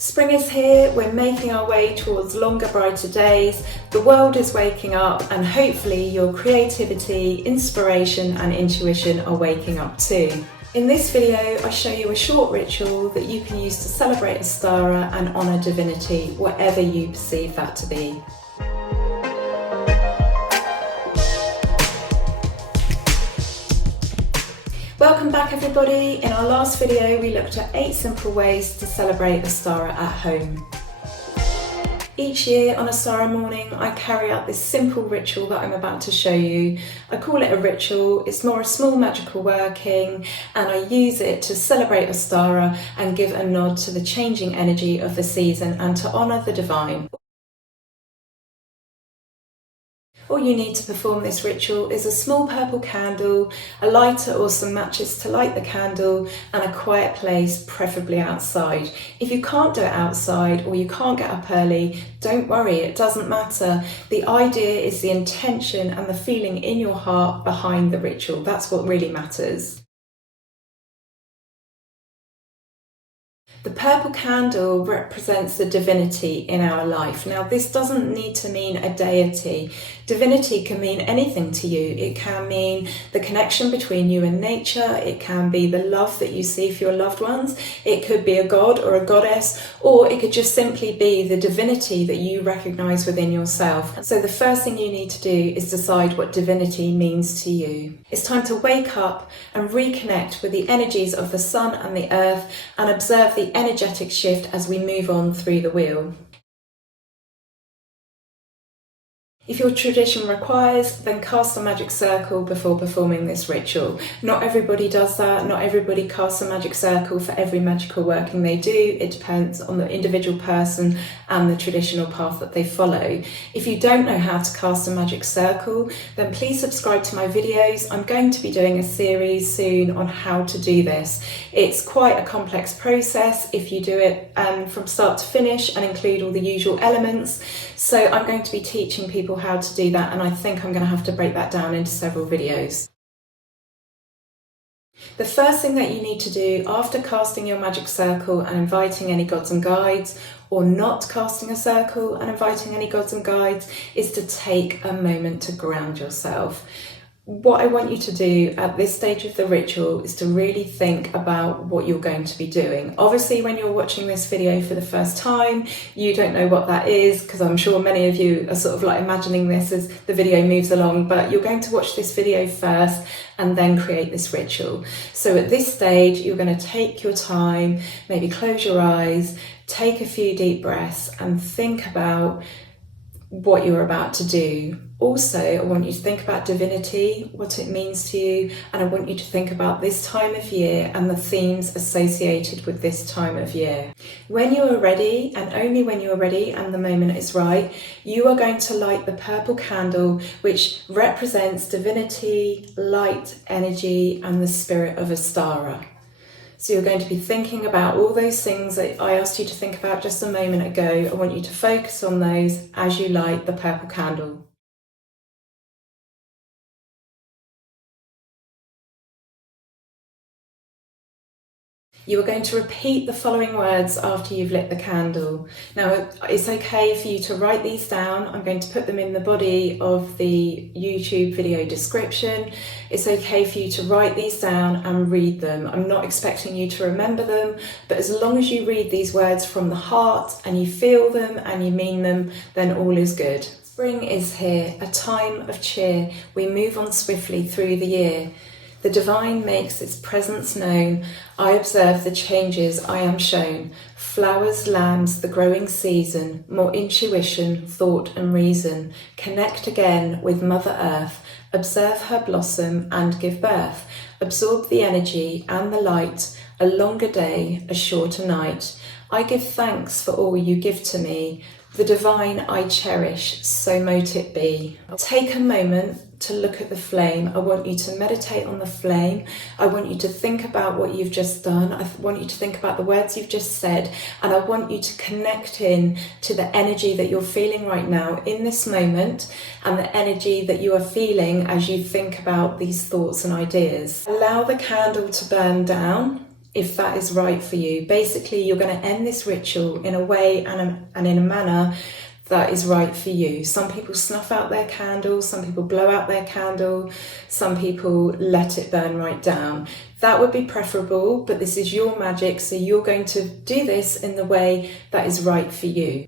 Spring is here, we're making our way towards longer, brighter days, the world is waking up, and hopefully your creativity, inspiration and intuition are waking up too. In this video, I show you a short ritual that you can use to celebrate Ostara and honour divinity, whatever you perceive that to be. Welcome back everybody. In our last video we looked at 8 simple ways to celebrate Ostara at home. Each year on Ostara morning I carry out this simple ritual that I'm about to show you. I call it a ritual, it's more a small magical working, and I use it to celebrate Ostara and give a nod to the changing energy of the season and to honour the divine. All you need to perform this ritual is a small purple candle, a lighter or some matches to light the candle, and a quiet place, preferably outside. If you can't do it outside or you can't get up early, don't worry, it doesn't matter. The idea is the intention and the feeling in your heart behind the ritual. That's what really matters. The purple candle represents the divinity in our life. Now, this doesn't need to mean a deity. Divinity can mean anything to you. It can mean the connection between you and nature. It can be the love that you see for your loved ones. It could be a god or a goddess, or it could just simply be the divinity that you recognize within yourself. So the first thing you need to do is decide what divinity means to you. It's time to wake up and reconnect with the energies of the sun and the earth and observe the energetic shift as we move on through the wheel. If your tradition requires, then cast a magic circle before performing this ritual. Not everybody does that, not everybody casts a magic circle for every magical working they do. It depends on the individual person and the traditional path that they follow. If you don't know how to cast a magic circle, then please subscribe to my videos. I'm going to be doing a series soon on how to do this. It's quite a complex process if you do it from start to finish and include all the usual elements. So I'm going to be teaching people how to do that, and I think I'm going to have to break that down into several videos. The first thing that you need to do after casting your magic circle and inviting any gods and guides, or not casting a circle and inviting any gods and guides, is to take a moment to ground yourself. What I want you to do at this stage of the ritual is to really think about what you're going to be doing. Obviously, when you're watching this video for the first time, you don't know what that is, because I'm sure many of you are sort of like imagining this as the video moves along, but you're going to watch this video first and then create this ritual. So at this stage, you're going to take your time, maybe close your eyes, take a few deep breaths and think about what you're about to do. Also, I want you to think about divinity, what it means to you, and I want you to think about this time of year and the themes associated with this time of year. When you are ready, and only when you are ready and the moment is right, you are going to light the purple candle, which represents divinity, light, energy, and the spirit of Ostara. So you're going to be thinking about all those things that I asked you to think about just a moment ago. I want you to focus on those as you light the purple candle. You are going to repeat the following words after you've lit the candle. Now, it's okay for you to write these down. I'm going to put them in the body of the YouTube video description. It's okay for you to write these down and read them. I'm not expecting you to remember them, but as long as you read these words from the heart and you feel them and you mean them, then all is good. Spring is here, a time of cheer. We move on swiftly through the year. The divine makes its presence known. I observe the changes I am shown. Flowers, lambs, the growing season, more intuition, thought and reason. Connect again with Mother Earth. Observe her blossom and give birth. Absorb the energy and the light. A longer day, a shorter night. I give thanks for all you give to me. The divine I cherish, so mote it be. Take a moment to look at the flame. I want you to meditate on the flame. I want you to think about what you've just done. I want you to think about the words you've just said. And I want you to connect in to the energy that you're feeling right now in this moment and the energy that you are feeling as you think about these thoughts and ideas. Allow the candle to burn down. if that is right for you. Basically, you're going to end this ritual in a way and in a manner that is right for you. Some people snuff out their candle, some people blow out their candle, some people let it burn right down. That would be preferable, but this is your magic, so you're going to do this in the way that is right for you.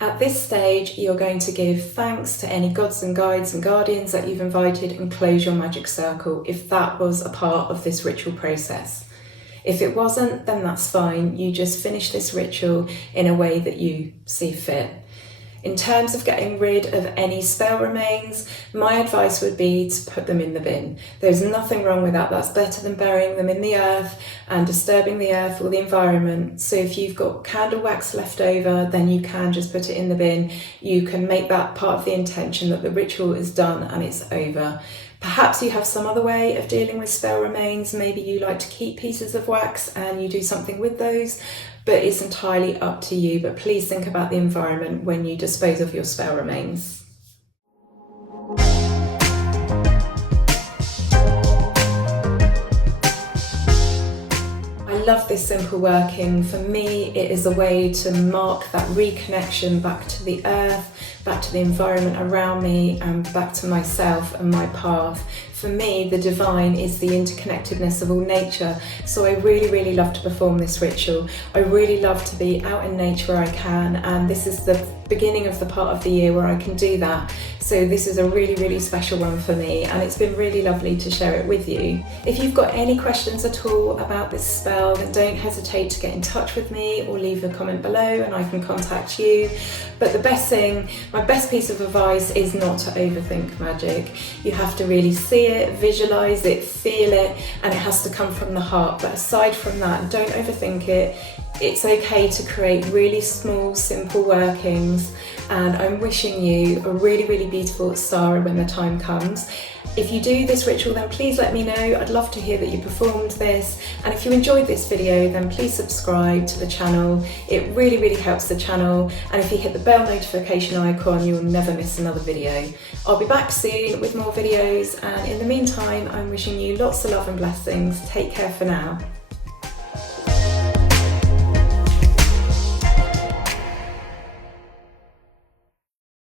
At this stage, you're going to give thanks to any gods and guides and guardians that you've invited and close your magic circle if that was a part of this ritual process. If it wasn't, then that's fine. You just finish this ritual in a way that you see fit. In terms of getting rid of any spell remains, my advice would be to put them in the bin. There's nothing wrong with that. That's better than burying them in the earth and disturbing the earth or the environment. So if you've got candle wax left over, then you can just put it in the bin. You can make that part of the intention that the ritual is done and it's over. Perhaps you have some other way of dealing with spell remains. Maybe you like to keep pieces of wax and you do something with those, but it's entirely up to you. But please think about the environment when you dispose of your spell remains. I love this simple working. For me, it is a way to mark that reconnection back to the earth, back to the environment around me, and back to myself and my path. For me, the divine is the interconnectedness of all nature, so I really love to perform this ritual. I really love to be out in nature where I can, and this is the beginning of the part of the year where I can do that. So this is a really special one for me, and it's been really lovely to share it with you. If you've got any questions at all about this spell, then don't hesitate to get in touch with me or leave a comment below and I can contact you. But the best thing, my best piece of advice is not to overthink magic. You have to really see it, visualize it, feel it, and it has to come from the heart. But aside from that, don't overthink it. It's okay to create really small, simple workings, and I'm wishing you a really beautiful Ostara when the time comes. If you do this ritual, then please let me know. I'd love to hear that you performed this. And if you enjoyed this video, then please subscribe to the channel. It really helps the channel. And if you hit the bell notification icon, you'll never miss another video. I'll be back soon with more videos. And in the meantime, I'm wishing you lots of love and blessings. Take care for now.